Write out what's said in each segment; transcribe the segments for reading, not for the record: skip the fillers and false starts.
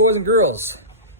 boys and girls.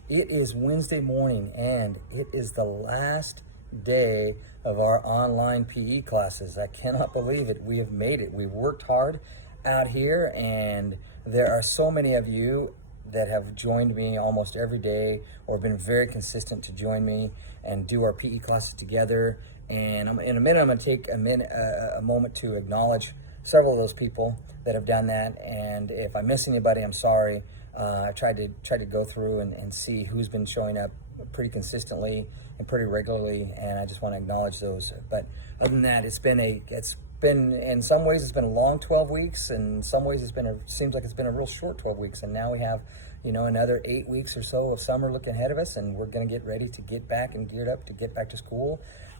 It is Wednesday morning and it is the last day of our online PE classes. I cannot believe it. We have made it. We've worked hard out here, and there are so many of you that have joined me almost every day or been very consistent to join me and do our PE classes together. And in a minute, I'm going to take a moment to acknowledge several of those people that have done that. And if I miss anybody, I'm sorry. I tried to go through and see who's been showing up pretty consistently and pretty regularly, and I just want to acknowledge those. But other than that, it's been in some ways it's been a long 12 weeks, and in some ways seems like it's been a real short 12 weeks. And now we have, another 8 weeks or so of summer looking ahead of us, and we're going to get ready to get back and geared up to get back to school.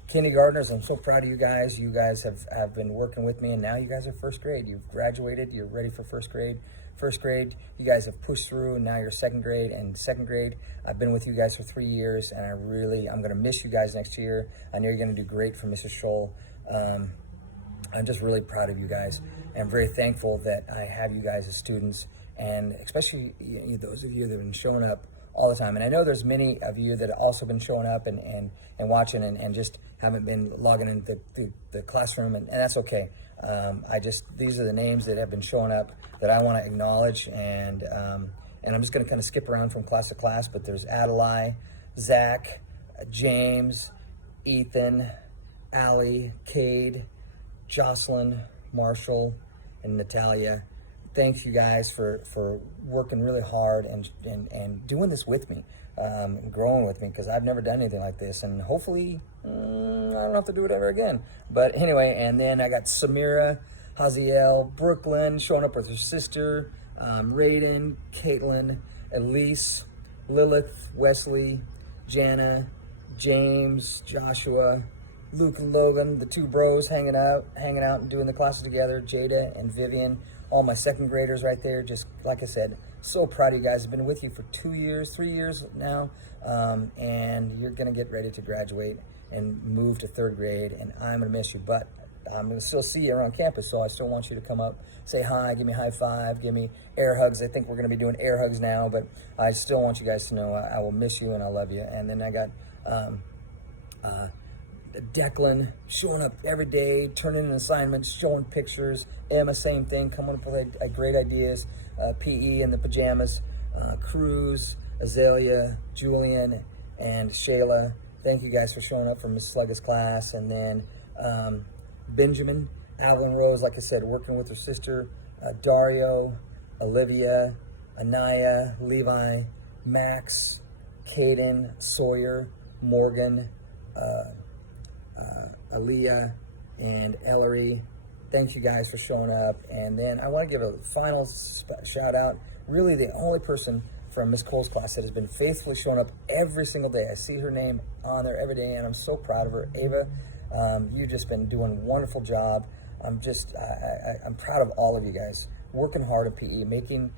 Kindergartners, I'm so proud of you guys. You guys have been working with me, and now you guys are first grade. You've graduated. You're ready for first grade. First grade, you guys have pushed through, and now you're second grade. And second grade, I've been with you guys for 3 years, and I'm going to miss you guys next year. I know you're going to do great for Mrs. Scholl. I'm just really proud of you guys. And I'm very thankful that I have you guys as students, and especially those of you that have been showing up all the time. And I know there's many of you that have also been showing up and watching and just haven't been logging into the classroom, and that's okay. These are the names that have been showing up that I want to acknowledge, and I'm just going to kind of skip around from class to class, but there's Adelaide, Zach, James, Ethan, Allie, Cade, Jocelyn, Marshall, and Natalia. Thanks you guys for working really hard and doing this with me, growing with me, because I've never done anything like this, and hopefully I don't have to do it ever again. But anyway, and then I got Samira, Haziel, Brooklyn showing up with her sister, Raiden, Caitlin, Elise, Lilith, Wesley, Jana, James, Joshua, Luke and Logan, the two bros hanging out and doing the classes together, Jada and Vivian, all my second graders right there. Just like I said, so proud of you guys. I've been with you for 3 years now, and you're gonna get ready to graduate and move to third grade, and I'm gonna miss you, but I'm gonna still see you around campus, so I still want you to come up, say hi, give me a high five, give me air hugs. I think we're gonna be doing air hugs now, but I still want you guys to know I will miss you and I love you. And then I got Declan showing up every day, turning in assignments, showing pictures. Emma, same thing, coming up with great ideas. PE in the pajamas. Cruz, Azalea, Julian, and Shayla. Thank you guys for showing up for Miss Slugga's class. And then Benjamin, Avalon Rose, like I said, working with her sister. Dario, Olivia, Anaya, Levi, Max, Caden, Sawyer, Morgan, Aaliyah, and Ellery. Thank you guys for showing up. And then I want to give a final shout out. Really the only person from Miss Cole's class that has been faithfully showing up every single day. I see her name on there every day, and I'm so proud of her. Ava, you've just been doing a wonderful job. I'm proud of all of you guys working hard in PE, making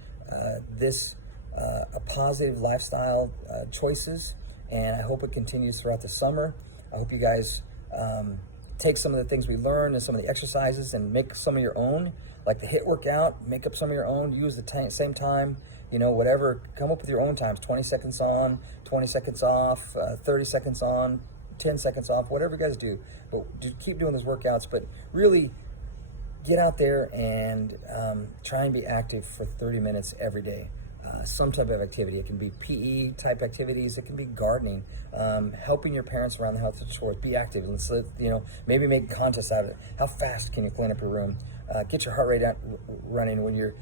this a positive lifestyle choices, and I hope it continues throughout the summer. I hope you guys take some of the things we learned and some of the exercises and make some of your own, like the HIIT workout. Make up some of your own. Use the same time, whatever. Come up with your own times. 20 seconds on, 20 seconds off, 30 seconds on, 10 seconds off. Whatever you guys do, but keep doing those workouts. But really, get out there and try and be active for 30 minutes every day. Some type of activity. It can be PE type activities. It can be gardening, helping your parents around the house with chores. Be active. And maybe make contests out of it. How fast can you clean up your room? Get your heart rate running when you're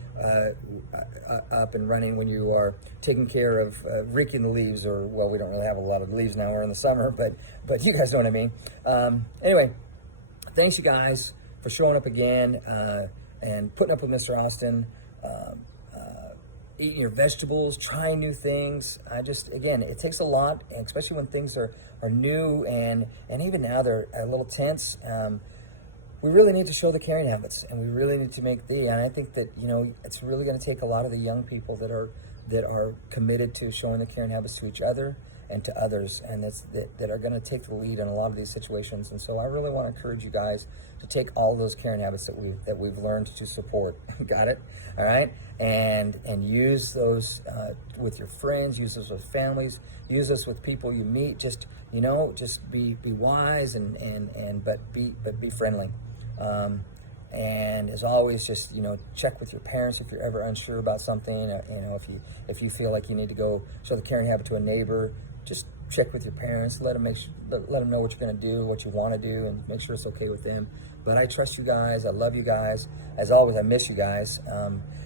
up and running when you are taking care of raking the leaves, or, well, we don't really have a lot of leaves now. We're in the summer, but you guys know what I mean. Anyway, thanks you guys for showing up again and putting up with Mr. Austin. Eating your vegetables, trying new things. Again, it takes a lot, and especially when things are new and even now they're a little tense. We really need to show the caring habits, and we really need to and I think that, it's really going to take a lot of the young people that are that are committed to showing the caring habits to each other and to others, and that are going to take the lead in a lot of these situations. And so I really want to encourage you guys to take all those caring habits that we've learned to support. Got it? All right, and use those with your friends, use those with families, use this with people you meet. Just just be wise but be friendly. And as always, just check with your parents if you're ever unsure about something. If you feel like you need to go show the caring habit to a neighbor, just check with your parents. Let them know what you're going to do, what you want to do, and make sure it's okay with them. But I trust you guys. I love you guys. As always, I miss you guys.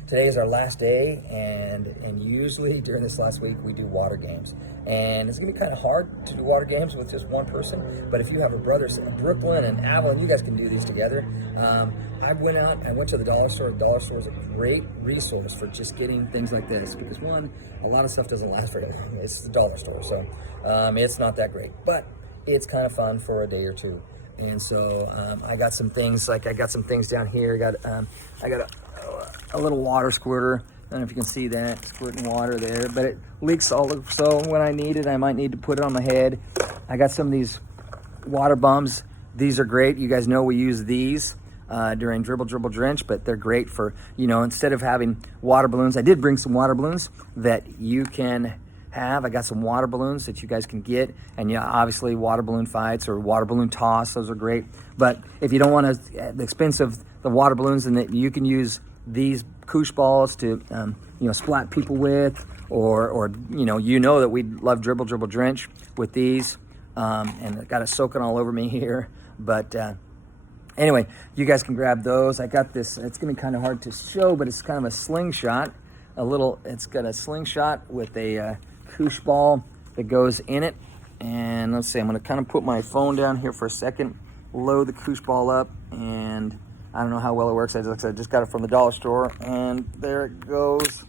Today is our last day, and usually during this last week we do water games. And it's gonna be kind of hard to do water games with just one person, but if you have a brother, Brooklyn and Avalon, you guys can do these together. I went to the dollar store. The dollar store is a great resource for just getting things like this, because one, a lot of stuff doesn't last very long. It's the dollar store, so it's not that great, but it's kind of fun for a day or two. And so I got some things down here. I got a little water squirter. I don't know if you can see that, squirting water there, but it leaks all over. So when I need it, I might need to put it on my head. I got some of these water bombs. These are great. You guys know we use these during Dribble, Dribble, Drench, but they're great for, instead of having water balloons. I did bring some water balloons that you can have. I got some water balloons that you guys can get, and obviously water balloon fights or water balloon toss, those are great. But if you don't want the expense of the water balloons, then you can use these koosh balls to splat people with, or that we love Dribble, Dribble, Drench with these, and I got it soaking all over me here. But anyway, you guys can grab those. I got this. It's gonna be kind of hard to show, but it's kind of a slingshot. It's got a slingshot with a koosh ball that goes in it. And let's see, I'm gonna kind of put my phone down here for a second, load the koosh ball up, and I don't know how well it works. I just got it from the dollar store, and there it goes.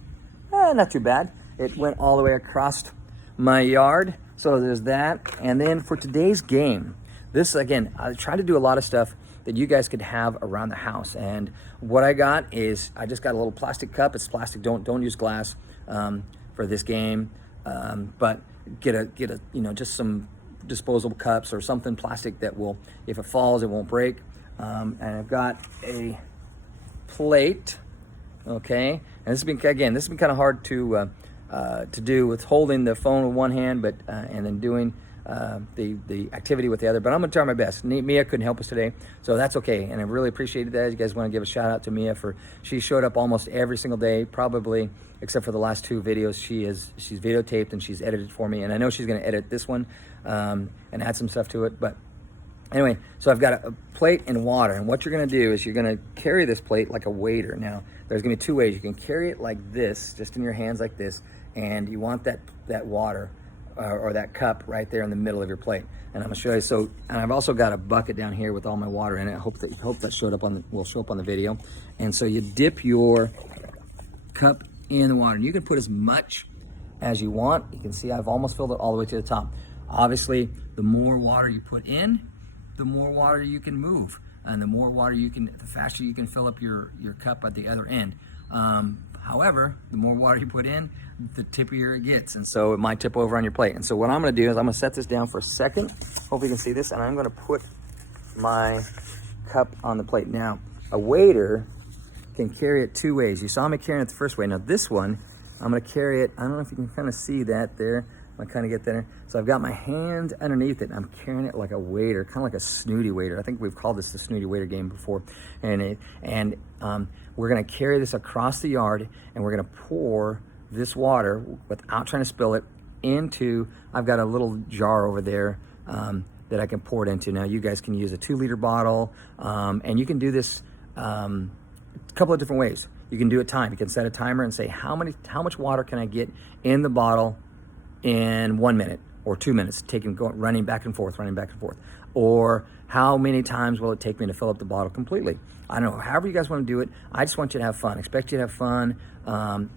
Not too bad. It went all the way across my yard, so there's that. And then for today's game, this, again, I try to do a lot of stuff that you guys could have around the house. And what I got is, I just got a little plastic cup. It's plastic, don't use glass for this game. But get a just some disposable cups or something plastic that will, if it falls, it won't break. And I've got a plate, okay? And this has been kind of hard to do with holding the phone with one hand, but and then doing the activity with the other. But I'm gonna try my best. Mia couldn't help us today, so that's okay. And I really appreciated that. You guys want to give a shout out to Mia she showed up almost every single day, probably except for the last 2 videos. She's videotaped and she's edited for me, and I know she's gonna edit this one and add some stuff to it. But anyway, so I've got a plate and water, and what you're gonna do is you're gonna carry this plate like a waiter. Now, there's gonna be 2 ways. You can carry it like this, just in your hands like this, and you want that water or that cup right there in the middle of your plate. And I'm gonna show you. So, and I've also got a bucket down here with all my water in it. I hope that will show up on the video. And so you dip your cup in the water, and you can put as much as you want. You can see I've almost filled it all the way to the top. Obviously, the more water you put in, the more water you can move, and the faster you can fill up your cup at the other end. However, the more water you put in, the tippier it gets, and so it might tip over on your plate. And so what I'm gonna do is I'm gonna set this down for a second. Hope you can see this, and I'm gonna put my cup on the plate. Now, a waiter can carry it 2 ways. You saw me carrying it the first way. Now this one, I'm gonna carry it, I don't know if you can kind of see that there. I kind of get there. So I've got my hand underneath it, and I'm carrying it like a waiter, kind of like a snooty waiter. I think we've called this the snooty waiter game before. And we're gonna carry this across the yard, and we're gonna pour this water without trying to spill it into, I've got a little jar over there that I can pour it into. Now you guys can use a 2-liter bottle, and you can do this a couple of different ways. You can do it timed. You can set a timer and say, how much water can I get in the bottle in 1 minute or 2 minutes, running back and forth, or how many times will it take me to fill up the bottle completely? I don't know, however you guys want to do it. I just want you to have fun. Expect you to have fun,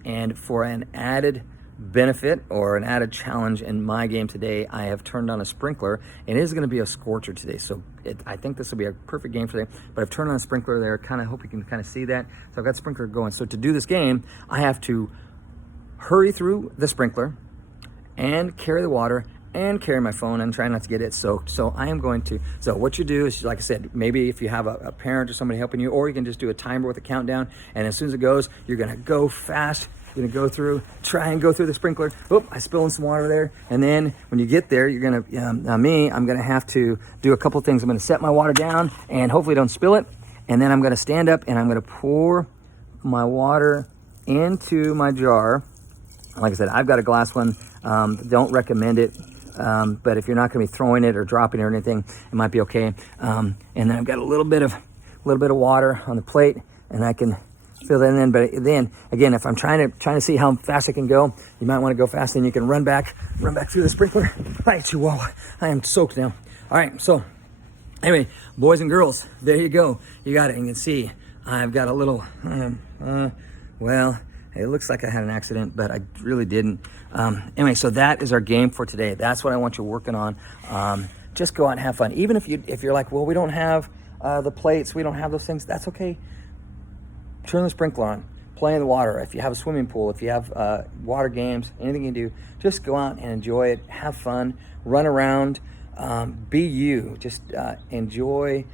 and for an added benefit or an added challenge in my game today, I have turned on a sprinkler, and it is going to be a scorcher today. So I think this will be a perfect game today, but I've turned on a sprinkler there. Kind of hope you can kind of see that. So I've got the sprinkler going. So to do this game, I have to hurry through the sprinkler and carry the water and carry my phone and try not to get it soaked. So I am going to, so what you do is, like I said, maybe if you have a parent or somebody helping you, or you can just do a timer with a countdown, and as soon as it goes, you're gonna go fast. You're gonna go through, try and go through the sprinkler. Oop, I spilled some water there. And then when you get there, you're gonna, I'm gonna have to do a couple things. I'm gonna set my water down and hopefully don't spill it. And then I'm gonna stand up and I'm gonna pour my water into my jar. Like I said, I've got a glass one. Don't recommend it. But if you're not going to be throwing it or dropping it or anything, it might be okay. And then I've got a little bit of water on the plate, and I can fill that in. But then again, if I'm trying to see how fast I can go, you might want to go fast, and you can run back through the sprinkler. Right, whoa, I am soaked now. All right, so anyway, boys and girls, there you go. You got it. You can see I've got a little. Well, it looks like I had an accident, but I really didn't. Anyway, so that is our game for today. That's what I want you working on. Just go out and have fun. Even if you're like, well, we don't have the plates, we don't have those things, that's okay. Turn the sprinkler on, play in the water. If you have a swimming pool, if you have water games, anything you do, just go out and enjoy it. Have fun, run around, be you. Just enjoy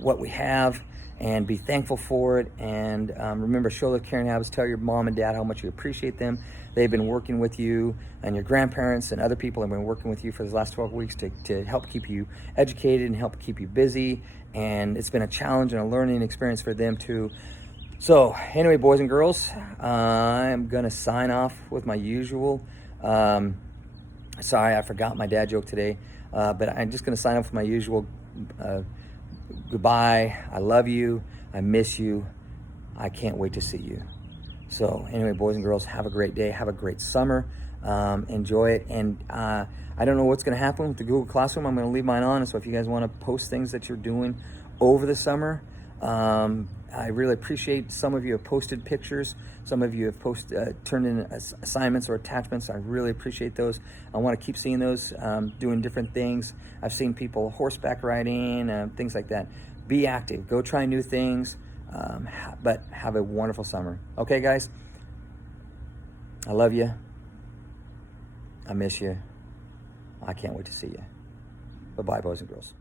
what we have, and be thankful for it. And remember, show the caring habits. Tell your mom and dad how much you appreciate them. They've been working with you, and your grandparents and other people have been working with you for the last 12 weeks to help keep you educated and help keep you busy. And it's been a challenge and a learning experience for them too. So anyway, boys and girls, I'm gonna sign off with my usual. Sorry, I forgot my dad joke today, but I'm just gonna sign off with my usual. Goodbye. I love you. I miss you. I can't wait to see you. So anyway, boys and girls, have a great day. Have a great summer. Enjoy it. And I don't know what's going to happen with the Google Classroom. I'm going to leave mine on. So if you guys want to post things that you're doing over the summer, I really appreciate. Some of you have posted pictures. Some of you have turned in assignments or attachments. I really appreciate those. I want to keep seeing those, doing different things. I've seen people horseback riding, things like that. Be active. Go try new things, but have a wonderful summer. Okay, guys? I love you. I miss you. I can't wait to see you. Bye-bye, boys and girls.